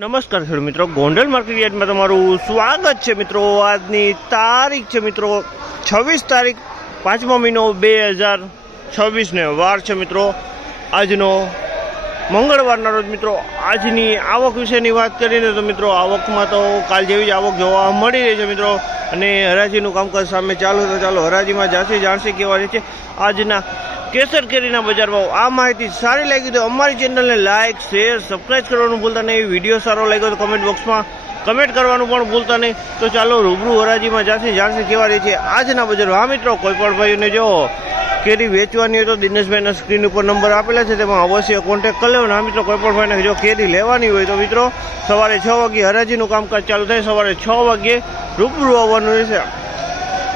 નમસ્કાર ખેડૂત મિત્રો, ગોંડલ માર્કેટ યાર્ડમાં તમારું સ્વાગત છે મિત્રો। આજની તારીખ છે મિત્રો 26 તારીખ 5મો મહિનો 2026 વાર છે મિત્રો। આજનો મંગળવારના રોજ મિત્રો આજની આવક વિશેની વાત કરીને તો મિત્રો આવકમાં તો કાલ જેવી જ આવક જોવા મળી રહી છે મિત્રો। અને હરાજીનું કામકાજ સામે ચાલુ તો ચાલો હરાજીમાં જાસી જાણસી કેવા રહે છે આજના કેસર કેરીના બજાર ભાવ। આ માહિતી સારી લાગી તો અમારી ચેનલને લાઇક શેર સબસ્ક્રાઈબ કરવાનું ભૂલતા નહીં। વિડીયો સારો લાગ્યો તો કમેન્ટ બોક્સમાં કમેન્ટ કરવાનું પણ ભૂલતા નહીં। તો ચાલો રૂબરૂ હરાજીમાં જાસી જાણસી કેવા રહી છે આજના બજાર। હા મિત્રો, કોઈ પણ ભાઈઓને જો કેરી વેચવાની હોય તો દિનેશભાઈના સ્ક્રીન ઉપર નંબર આપેલા છે, તેમાં અવશ્ય કોન્ટેક્ટ કરી લેવાનો। હા મિત્રો, કોઈ પણ ભાઈને જો કેરી લેવાની હોય તો મિત્રો સવારે 6 વાગ્યે હરાજીનું કામકાજ ચાલુ થાય, સવારે 6 વાગ્યે રૂબરૂ આવવાનું રહેશે।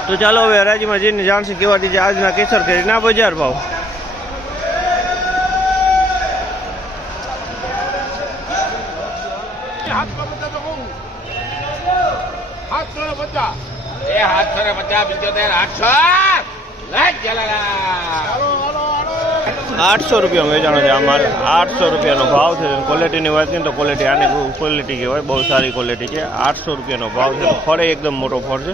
તો ચાલો હવે હરાજીમાં જઈને જાણશે કેવા છે આજના કેસર કેરીના બજાર ભાવ। ₹800 વેચાણો છે આ માલ। 800 રૂપિયાનો ભાવ છે। ક્વોલિટીની વાત કરીએ તો ક્વોલિટી આની ક્વોલિટી કહેવાય, બહુ સારી ક્વોલિટી છે। 800 રૂપિયાનો ભાવ છે। ફળે એકદમ મોટો ફળ છે।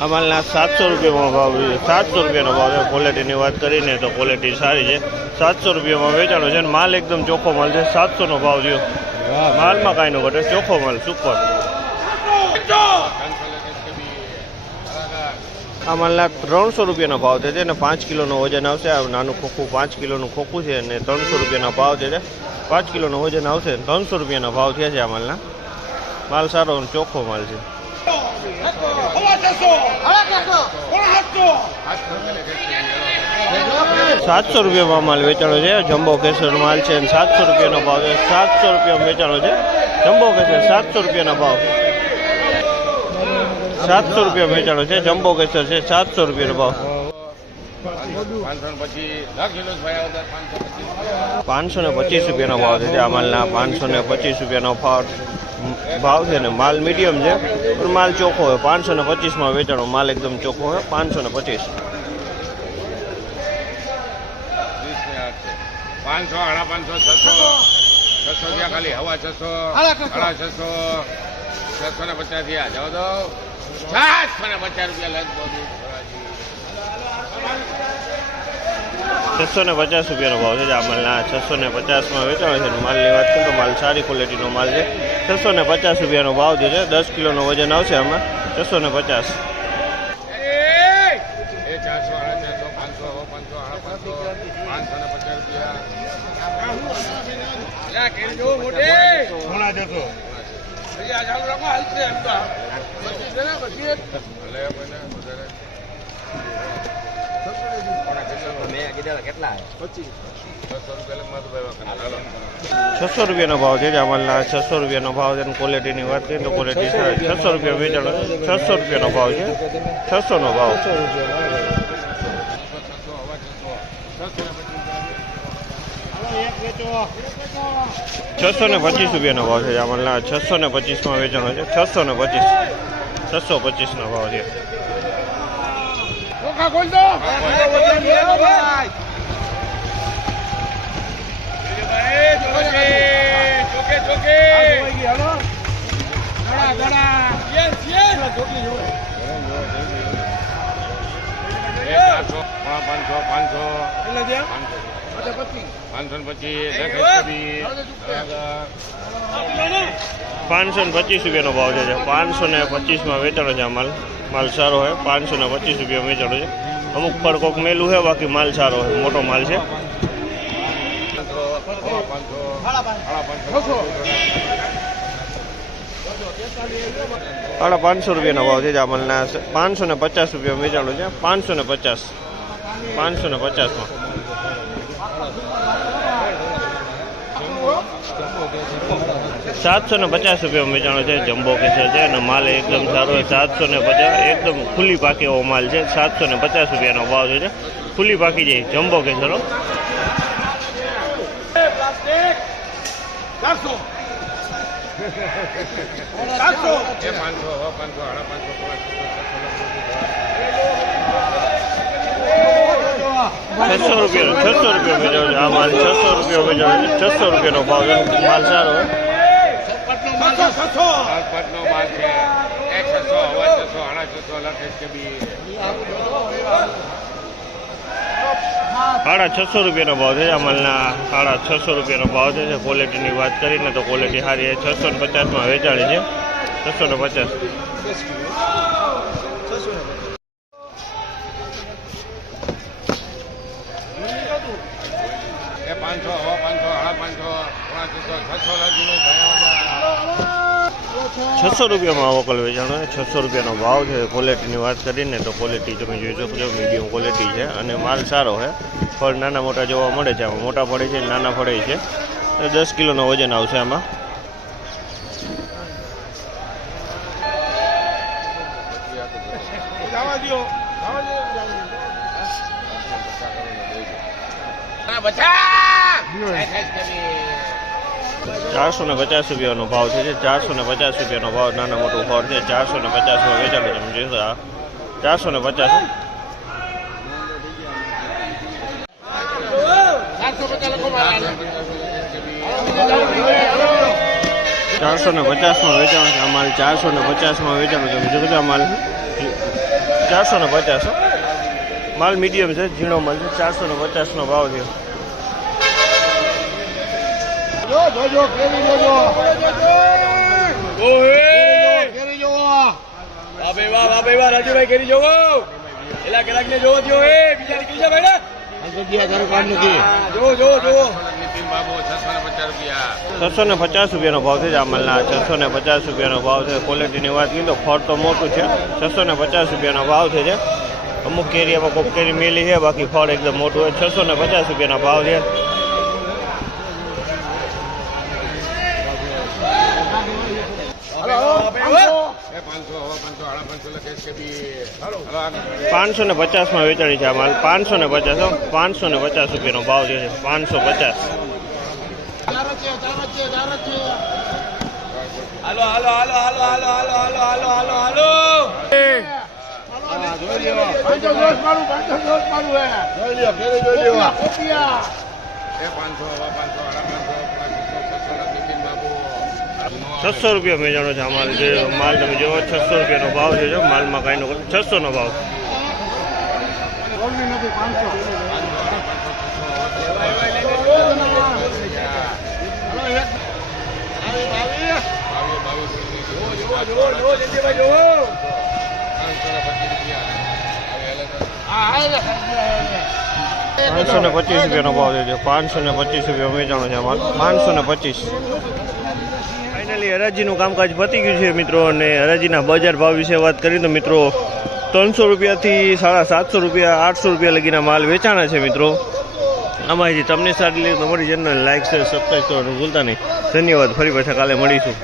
આ માલના 700 રૂપિયામાં ભાવ છે। 700 રૂપિયાનો ભાવ છે। ક્વોલિટીની વાત કરીને તો ક્વોલિટી સારી છે। 700 રૂપિયામાં વેચાણો છે। માલ એકદમ ચોખ્ખો માલ છે। 700 નો ભાવ થયો। માલમાં કાંઈ ન ઘટે, ચોખ્ખો માલ સુપર। આ માલના 300 રૂપિયાનો ભાવ છે અને 5 કિલોનો વજન આવશે। આ નાનું ખોખું 5 કિલોનું ખોખું છે અને 300 રૂપિયાના ભાવ છે। 5 કિલોનું વજન આવશે, 300 રૂપિયાના ભાવ થયા છે આ માલના। માલ સારો અને ચોખ્ખો માલ છે। 700 રૂપિયામાં માલ વેચાણો છે। જમ્બો કેસર માલ છે અને 700 રૂપિયાનો ભાવ છે। 700 રૂપિયામાં વેચાણો છે જમ્બો કેસર। 700 રૂપિયાના ભાવ। 700 રૂપિયા વેચાણો છે જમ્બો કેસર છે। 700 રૂપિયાનો ભાવ। 525 રૂપિયાનો ભાવ છે આ માલના। 525 રૂપિયાનો ભાવ છે ને માલ મીડિયમ છે પણ માલ ચોખ્ખો હોય। 525માં વેચાણો માલ એકદમ ચોખ્ખો હોય। 525 500 550 600 600 ખાલી હવા 600 650 જાઓ દો 750 રૂપિયા લગ 650 રૂપિયાનો ભાવ છે આ માલના। 650માં વેચાણો છે। માલની વાત કરીએ તો માલ સારી ક્વોલિટીનો માલ છે। 650 રૂપિયાનો ભાવ જે છે। 10 કિલોનો વજન આવશે આમાં। 650 600 રૂપિયાનો ભાવ છે આ માલના। 600 રૂપિયાનો ભાવ છે। ક્વોલિટીની વાત કરીએ તો ક્વોલિટી 600 રૂપિયા વેચાણો। 600 રૂપિયાનો ભાવ છે। 600 નો ભાવ। 625 રૂપિયાનો ભાવ છે આ માલના। 625માં વેચાણો છે। 625 625 નો ભાવ છે। 525 રૂપિયાનો ભાવ છે। 525માં વેચાણો છે આ માલ। માલ સારો હોય। 525 રૂપિયા વેચાણો છે। અમુક ફળ કોક મેલું છે, બાકી માલ સારો હોય, મોટો માલ છે। 550 રૂપિયાનો ભાવ છે આ માલના। 550 રૂપિયા વેચાણો છે। 550 550માં। 750 રૂપિયા વેચાણો છે જમ્બો કેસર છે અને માલ એકદમ સારો હોય। 750 એકદમ ખુલ્લી પાકી એવો માલ છે। 750 રૂપિયાનો ભાવ છે। ખુલ્લી પાકી જાય જમ્બો કેસરો। 500 500 500 500 600 રૂપિયા વેચાણો છે આ માલ 600 રૂપિયા વેચાણો છે 600 રૂપિયાનો ભાવ છે માલ સારો હોય પટનો માલ છે 100 હવા 600 650 લખેશ કે બી 650 રૂપિયાનો ભાવ છે આ માલના 650 રૂપિયાનો ભાવ છે ક્વોલિટીની વાત કરીને તો ક્વોલિટી સારી છે 650માં વેચાણી છે 650 એ 500 હવા 500 550 600 600 રૂપિયામાં વકલ વેચાણો છે 600 રૂપિયાનો ભાવ છે ક્વોલિટીની વાત કરીને તો ક્વોલિટી તમે જોઈ શકો છો મીડિયમ ક્વોલિટી છે અને માલ સારો છે ફળ નાના મોટા જોવા મળે છે આમાં મોટા પડે છે નાના પડે છે 10 કિલોનો વજન આવશે આમાં ₹450 રૂપિયાનો ભાવ છે 450 રૂપિયાનો ભાવ નાના મોટું ફળ છે 450માં વેચાણ તમે જોશો આ 450 450માં વેચાણ છે આ માલ 450માં વેચાણ તમે જોશો આ માલ 450 માલ મીડિયમ છે ઝીણો માલ છે 450નો ભાવ છે રાજુભાઈ કેરી જોવો એલા કલાક ને જોવો જો બીજા નીકળી જા ભાઈ નીતિન બાબુ 650 રૂપિયા 650 રૂપિયાનો ભાવ છે આ માલના 650 રૂપિયાનો ભાવ છે ક્વોલિટીની વાત કરીએ તો ફળ તો મોટું છે 650 રૂપિયાનો ભાવ છે અમુક કેરીયામાં કોક કેરી મેલી છે બાકી ફળ એકદમ મોટું હોય 650 રૂપિયાનો ભાવ છે એ 500 હવા 500 લખેશ કે બી 550માં વેચાણી છે આ માલ 550 550 રૂપિયાનો ભાવ છે 550 હાલો હાલો હાલો હાલો હાલો હાલો હાલો હાલો હાલો હાલો એ 500 હવા 500 નીતિન બાબુ 600 રૂપિયા વેચાણો છે આ માલ જે માલ તમે જોવો 600 રૂપિયાનો ભાવ છે જો માલમાં કાંઈનો 600નો ભાવ ₹525 રૂપિયાનો ભાવ છે 525 રૂપિયા વેચાણો છે આ માલ 525 ફાઇનલી હરાજીનું કામકાજ પતી ગયું છે મિત્રો અને હરાજીના બજાર ભાવ વિશે વાત કરીએ તો મિત્રો 300 રૂપિયાથી 750 રૂપિયા 800 રૂપિયા લગીના માલ વેચાણા છે મિત્રો આ માહિતી તમને સારી લાગે તો અમારી ચેનલ લાઈક શેર સબસ્ક્રાઈબ કરવાનું ભૂલતા નહીં ધન્યવાદ ફરી પાછા કાલે મળીશું